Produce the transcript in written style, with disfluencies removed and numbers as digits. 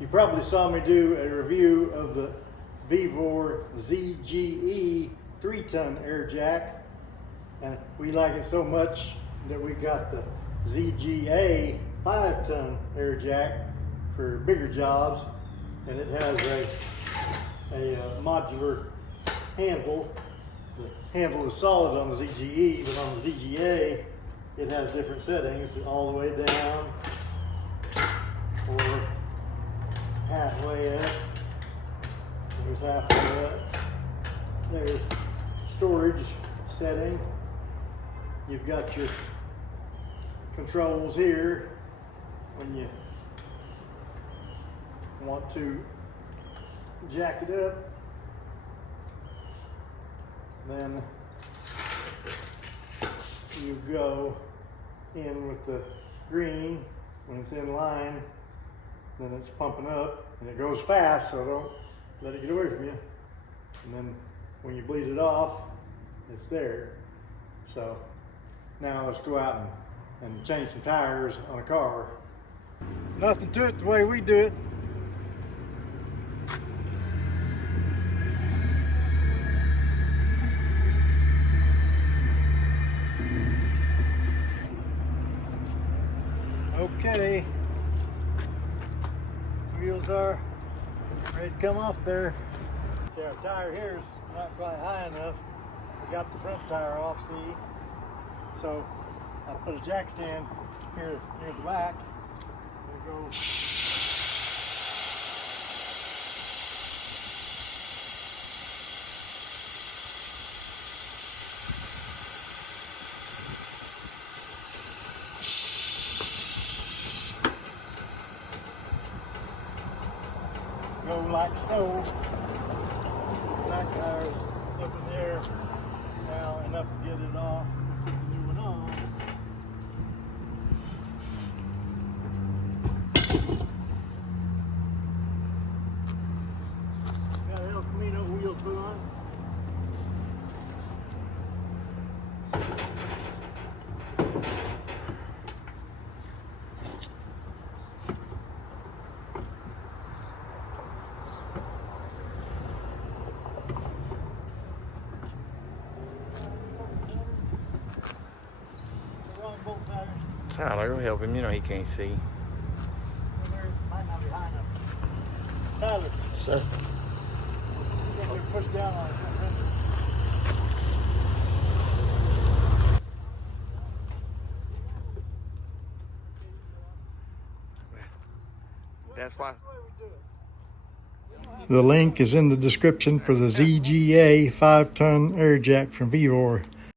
You probably saw me do a review of the Vevor ZGE 3-ton air jack, and we like it so much that we got the ZGA 5-ton air jack for bigger jobs, and it has a modular handle. The handle is solid on the ZGE, but on the ZGA it has different settings, all the way down or halfway up. There's halfway up. There's storage setting. You've got your controls here when you want to jack it up. Then you go in with the green when it's in line, then it's pumping up and it goes fast, so don't let it get away from you. And then when you bleed it off, it's there. So now let's go out and change some tires on a car. Nothing to it the way we do it. Okay, wheels are ready to come off there. Okay, our tire here is not quite high enough. We got the front tire off, see? So I put a jack stand here near the back. There it goes. Go like so. Back tire's up in the air now, enough to get it off. Put the new one on. Got El Camino wheels put on. Tyler, go help him. You know he can't see. Might not be high enough. Tyler. Sir. You got to push down on it. That's why. The link is in the description for the ZGA 5-ton air jack from Vevor.